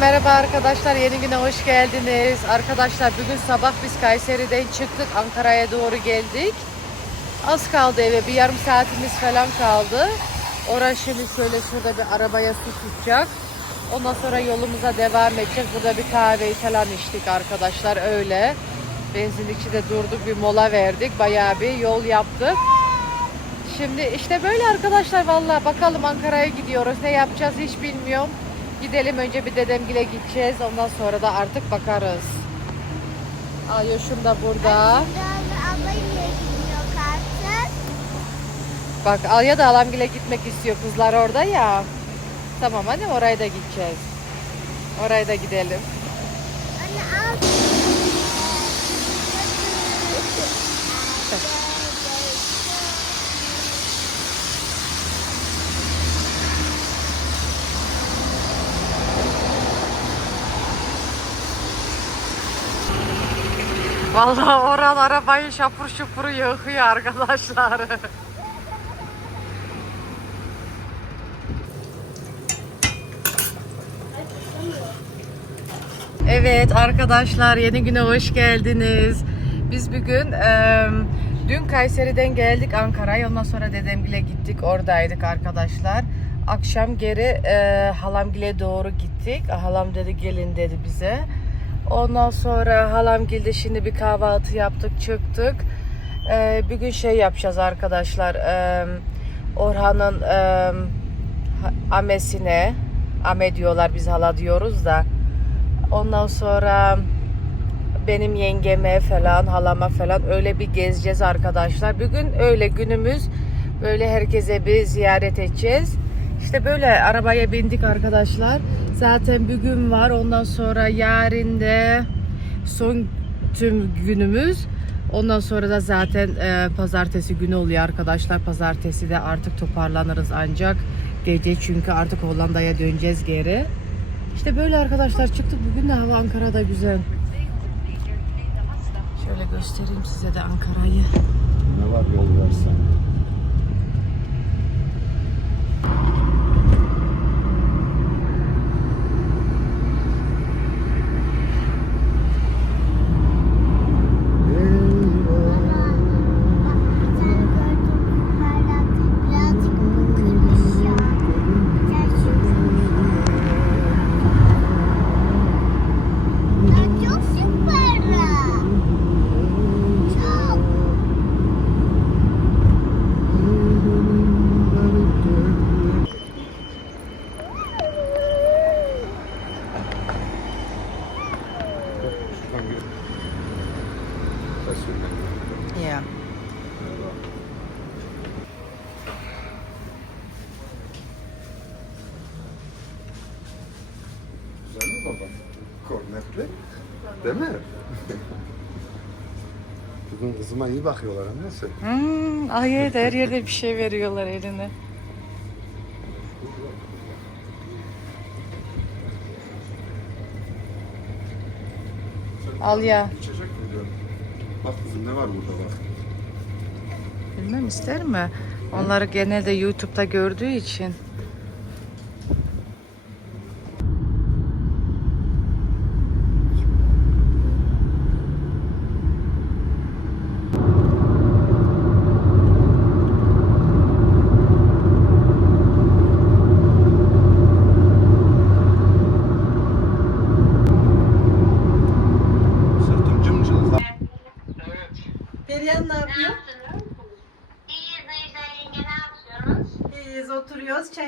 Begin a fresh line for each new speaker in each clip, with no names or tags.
merhaba arkadaşlar. Yeni güne hoş geldiniz. Arkadaşlar bugün sabah biz Kayseri'den çıktık. Ankara'ya doğru geldik. Az kaldı eve. Bir yarım saatimiz falan kaldı. Orası şimdi şöyle şurada bir arabaya su tutacak. Ondan sonra yolumuza devam edeceğiz. Burada bir kahve falan içtik arkadaşlar öyle. Benzinlikçi de durduk bir mola verdik. Bayağı bir yol yaptık. Şimdi işte böyle arkadaşlar valla bakalım Ankara'ya gidiyoruz. Ne yapacağız hiç bilmiyorum. Gidelim önce bir dedemgile gideceğiz. Ondan sonra da artık bakarız. Alyoş'um da burada. Bak Alya da Alamgil'e gitmek istiyor. Kızlar orada ya. Tamam hadi oraya da gideceğiz. Oraya da gidelim.
Anne al.
Vallahi oran arabayı şapur şupur yıkıyor arkadaşlar. Evet arkadaşlar yeni güne hoş geldiniz. Biz bugün e, dün Kayseri'den geldik Ankara'ya ondan sonra dedemgile gittik oradaydık arkadaşlar. Akşam geri e, halamgile doğru gittik. Halam dedi gelin dedi bize. Ondan sonra halamgilde şimdi bir kahvaltı yaptık çıktık. E, bir gün şey yapacağız arkadaşlar. E, Orhan'ın e, amesine ame diyorlar biz hala diyoruz da. Ondan sonra benim yengeme falan, halama falan öyle bir gezeceğiz arkadaşlar. Bugün öyle günümüz böyle herkese bir ziyaret edeceğiz. İşte böyle arabaya bindik arkadaşlar. Zaten bir gün var. Ondan sonra yarın da son tüm günümüz. Ondan sonra da zaten e, pazartesi günü oluyor arkadaşlar. Pazartesi de artık toparlanırız ancak gece çünkü artık Hollanda'ya döneceğiz geri. İşte böyle arkadaşlar çıktık. Bugün de hava Ankara'da güzel. Şöyle göstereyim size de Ankara'yı.
Ne var yol versen?
Birazcık kırmış ya. Gel şu- Ya çok süper. Çok.
Şuradan gir. Taşıyın.
Ya.
Güzel mi baba? Kornetli. Değil mi? Kızıma iyi bakıyorlar annesi.
Hmm, ay evet her yerde bir şey veriyorlar eline. Al ya.
İçecek mi diyorum. Bak kızım ne var burada bak.
Bilmem ister mi? Onları genelde YouTube'da gördüğü için.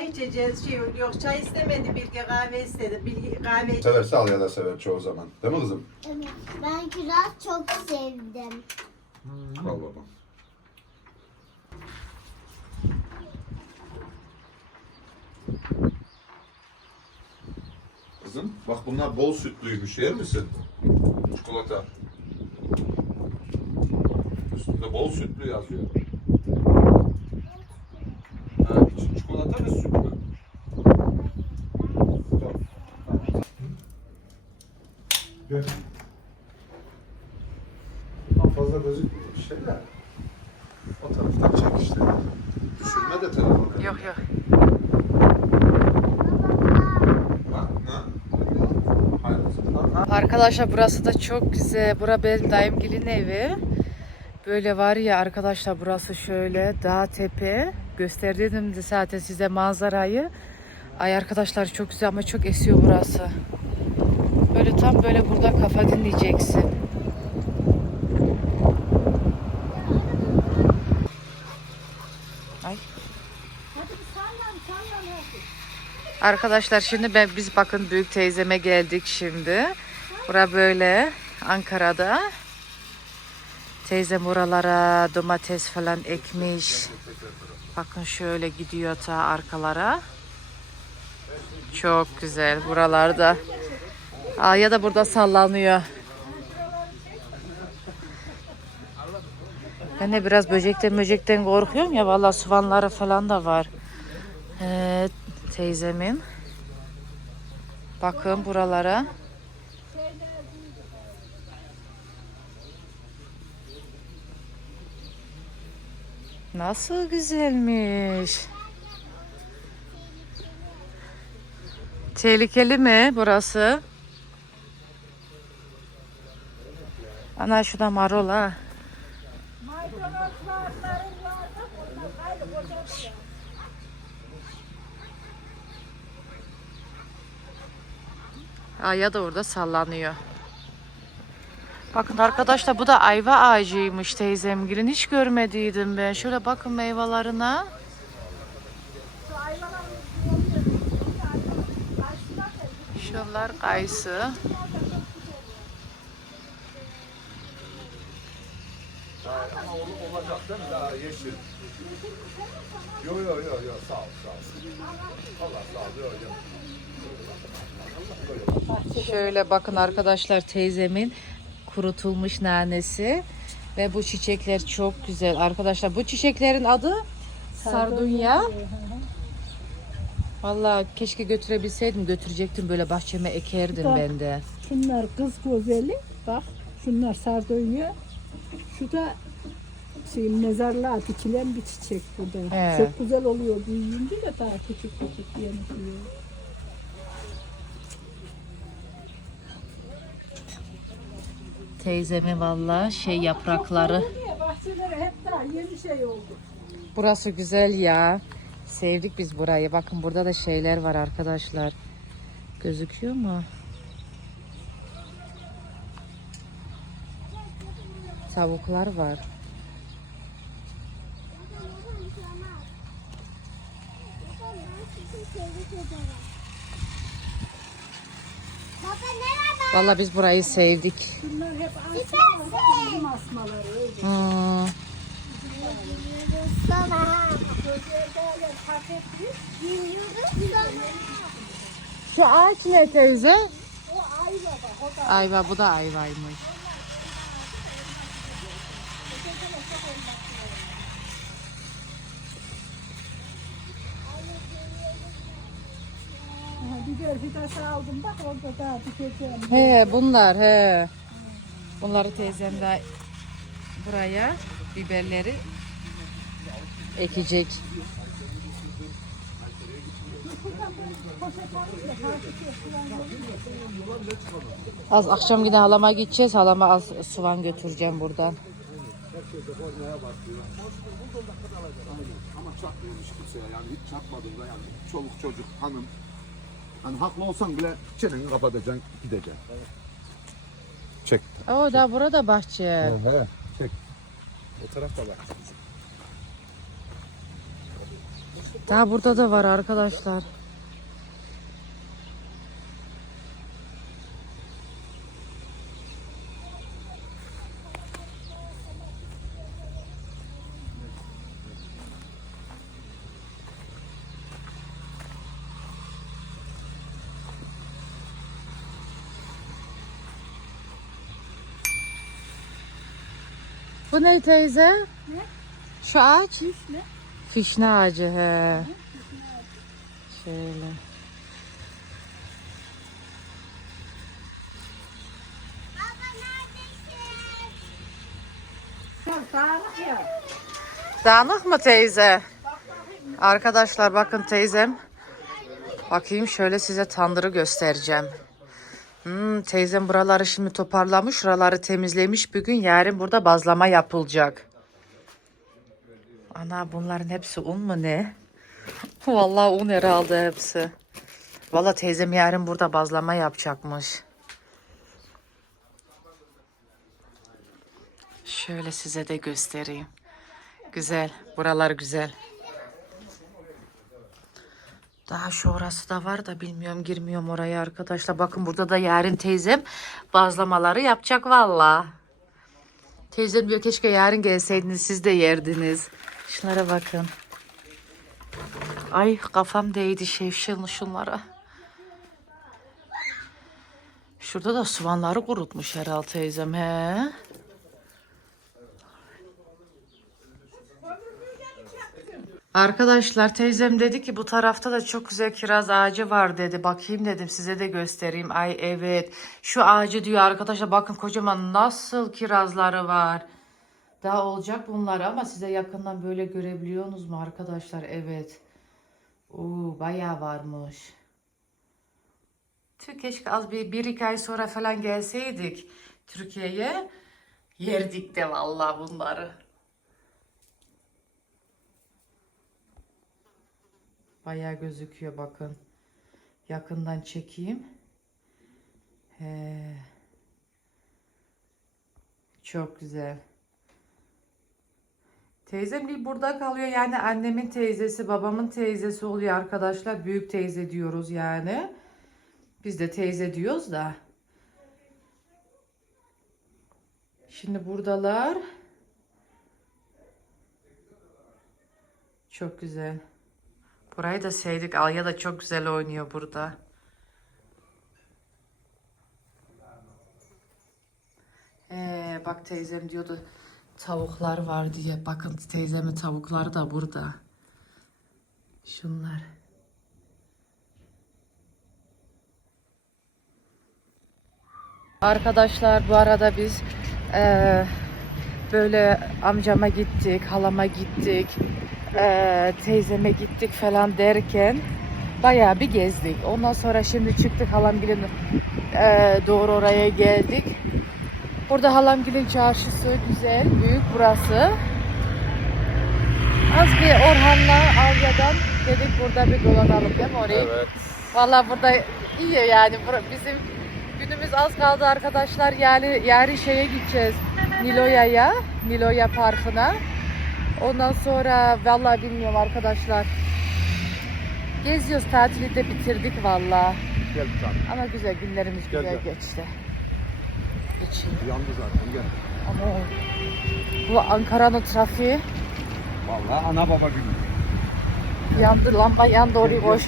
Çay içeceğiz. Şey yok çay istemedi Bilge kahve istedi. Bilge kahve
Severse al ya da sever çoğu zaman. Değil mi kızım?
Evet. Ben kiraz çok sevdim.
Al baba. Kızım bak bunlar bol sütlüymüş yer misin? Çikolata. Üstünde bol sütlü yazıyor. Ha, için çikolata ve. Gel. Tam fazla gözükmüyor şeyler. O taraftan çek işte. Düşürme de telefonu.
Yok yok.
Bak ne?
Arkadaşlar burası da çok güzel. Bura benim dayımgilin evi. Böyle var ya arkadaşlar burası şöyle dağ tepe. Gösterdim de zaten size manzarayı. Ay arkadaşlar çok güzel ama çok esiyor burası. Böyle tam böyle burada kafa dinleyeceksin. Ay. Arkadaşlar şimdi ben biz bakın büyük teyzeme geldik şimdi. Bura böyle Ankara'da. Teyzem buralara domates falan ekmiş. Bakın şöyle gidiyor ta arkalara. Çok güzel buralarda. Aa, ya da burada sallanıyor. Ben de biraz böcekten böcekten korkuyorum ya. Vallahi soğanları falan da var. Ee, teyzemin. Bakın buralara. Nasıl güzelmiş. Tehlikeli mi burası? Ana şurada marul ha. Aya da orada sallanıyor. Bakın arkadaşlar bu da ayva ağacıymış teyzemgilin. Hiç görmediydim ben. Şöyle bakın meyvelerine. Şunlar kayısı.
Ama olacak değil mi? Daha yeşil. Yo yo yo yo sağ sağ. Allah sağ ol.
Şöyle bakın arkadaşlar teyzemin kurutulmuş nanesi ve bu çiçekler çok güzel arkadaşlar. Bu çiçeklerin adı sardunya. Vallahi keşke götürebilseydim götürecektim böyle bahçeme ekerdim ben de.
Şunlar kız gözeli. Bak şunlar sardunya. Şu da şey mezarlığa dikilen bir çiçek burada.
He.
Çok güzel oluyor büyüyünce de daha küçük küçük yanıklıyor.
Teyzemin vallahi şey yaprakları.
Şey.
Burası güzel ya. Sevdik biz burayı. Bakın burada da şeyler var arkadaşlar. Gözüküyor mu? Tavuklar var.
Baba
Vallahi biz burayı sevdik.
Bunlar hep bizim asmaları öyle.
Hmm. Şu ağaç ne teyze?
O ayva bak
Ayva bu da ayvaymış.
Biber fidası aldım bak orada daha dikeceğim.
He bunlar he. Bunları teyzem de buraya biberleri ekecek. Az akşam yine halama gideceğiz. Halama az soğan götüreceğim buradan.
Ama çatmıyormuş kimseye yani hiç çatmadığında yani çoluk çocuk hanım. Hani haklı olsan bile çeneni kapatacaksın gideceksin. Çek.
Oo da burada bahçe.
He, çek. O tarafta bak.
Daha burada da var arkadaşlar. Bu ne teyze?
Ne?
Şu ağaç?
Fişne.
Fişne ağacı he. Şöyle.
Dağınık ya.
Dağınık mı teyze? Arkadaşlar bakın teyzem. Bakayım şöyle size tandırı göstereceğim. Hmm, teyzem buraları şimdi toparlamış, şuraları temizlemiş. Bugün yarın burada bazlama yapılacak. Ana bunların hepsi un mu ne? Vallahi un herhalde hepsi. Vallahi teyzem yarın burada bazlama yapacakmış. Şöyle size de göstereyim. Güzel. Buralar güzel. Daha şu orası da var da bilmiyorum girmiyorum oraya arkadaşlar. Bakın burada da yarın teyzem bazlamaları yapacak valla. Teyzem diyor keşke yarın gelseydiniz siz de yerdiniz. Şunlara bakın. Ay kafam değdi şevşil şunlara. Şurada da soğanları kurutmuş herhalde teyzem he. Arkadaşlar teyzem dedi ki bu tarafta da çok güzel kiraz ağacı var dedi. Bakayım dedim size de göstereyim. Ay evet şu ağacı diyor arkadaşlar bakın kocaman nasıl kirazları var. Daha olacak bunlar ama size yakından böyle görebiliyorsunuz mu arkadaşlar? Evet. Oo, bayağı varmış. Tüh keşke az bir, bir iki ay sonra falan gelseydik Türkiye'ye. Yerdik de vallahi bunları. Bayağı gözüküyor bakın. Yakından çekeyim. He. Çok güzel. Teyzem bir burada kalıyor. Yani annemin teyzesi, babamın teyzesi oluyor arkadaşlar. Büyük teyze diyoruz yani. Biz de teyze diyoruz da. Şimdi buradalar. Çok güzel. Burayı da sevdik. Alya da çok güzel oynuyor burada. Ee, bak teyzem diyordu tavuklar var diye. Bakın teyzemin tavukları da burada. Şunlar. Arkadaşlar bu arada biz eee, böyle amcama gittik, halama gittik, eee, teyzeme gittik falan derken bayağı bir gezdik. Ondan sonra şimdi çıktık halamgilin eee, doğru oraya geldik. Burada halamgilin çarşısı güzel, büyük burası. Az bir Orhan'la Alya'dan dedik burada bir dolanalım değil mi orayı?
Evet.
Vallahi burada iyi yani bizim günümüz az kaldı arkadaşlar yani yarın şeye gideceğiz Niloya'ya Niloya Parkı'na ondan sonra vallahi bilmiyorum arkadaşlar geziyoruz tatili de bitirdik vallahi
Gel bir tane.
ama güzel günlerimiz
Gel,
güzel
gel.
geçti Geçin.
Yandı zaten gel.
Ama bu Ankara'nın trafiği
Vallahi ana baba günü.
yandı lamba yandı orayı boş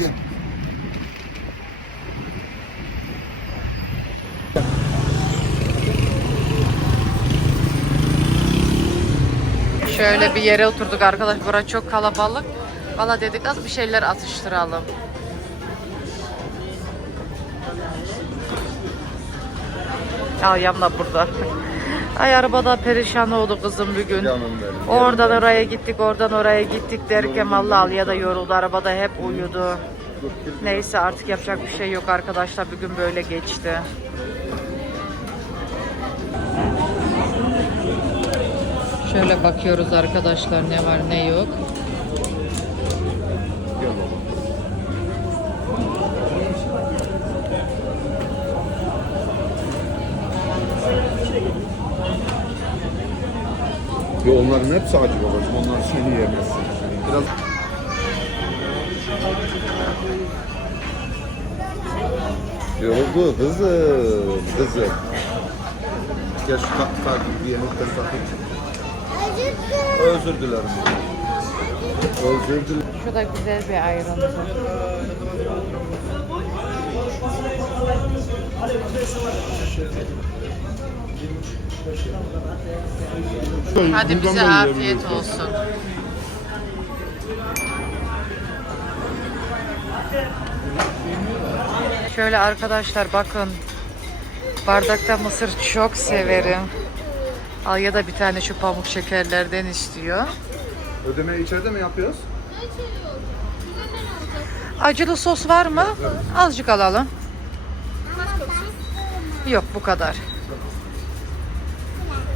Şöyle bir yere oturduk arkadaş. Bura çok kalabalık. Valla dedik az bir şeyler atıştıralım. Alyam da burada. Ay arabada perişan oldu kızım bugün. Oradan oraya gittik, oradan oraya gittik derken Allah Alya da yoruldu. Arabada hep uyudu. Neyse artık yapacak bir şey yok arkadaşlar. Bugün böyle geçti. Şöyle bakıyoruz arkadaşlar ne var ne yok.
Yo onların hepsi acı babacığım. Onlar seni yemezsin. Biraz Yoruldu kızım, kızım. Gel şu tak tak bir yemekten takayım. Özür dilerim. Özür dilerim.
Şu da güzel bir ayrıntı. Hadi bize afiyet olsun. Şöyle arkadaşlar bakın. Bardakta mısır çok severim. Al ya da bir tane şu pamuk şekerlerden istiyor.
Ödemeyi içeride mi yapıyoruz?
Acılı sos var mı? Azıcık alalım. Yok bu kadar.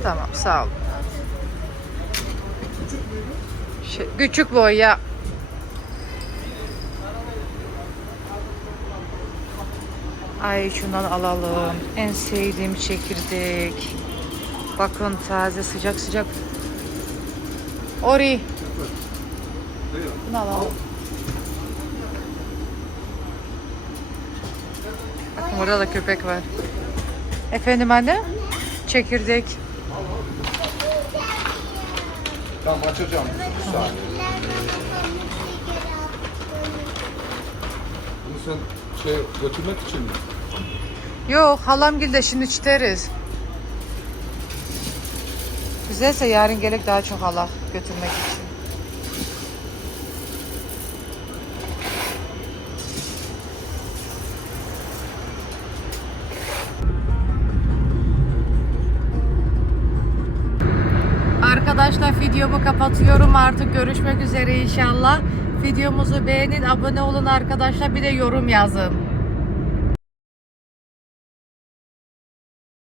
Tamam sağ ol. Şey, küçük boy ya. Ay şundan alalım. En sevdiğim çekirdek. Bakın taze sıcak sıcak. Ori. Bunu alalım. Bakın burada da köpek var. Efendim anne? Çekirdek.
Tamam açacağım. Bir saniye. Bunu sen şey götürmek için mi?
Yok halamgil de şimdi içteriz. Güzelse yarın gelip daha çok hala götürmek için. Arkadaşlar videomu kapatıyorum artık görüşmek üzere inşallah. Videomuzu beğenin, abone olun arkadaşlar bir de yorum yazın.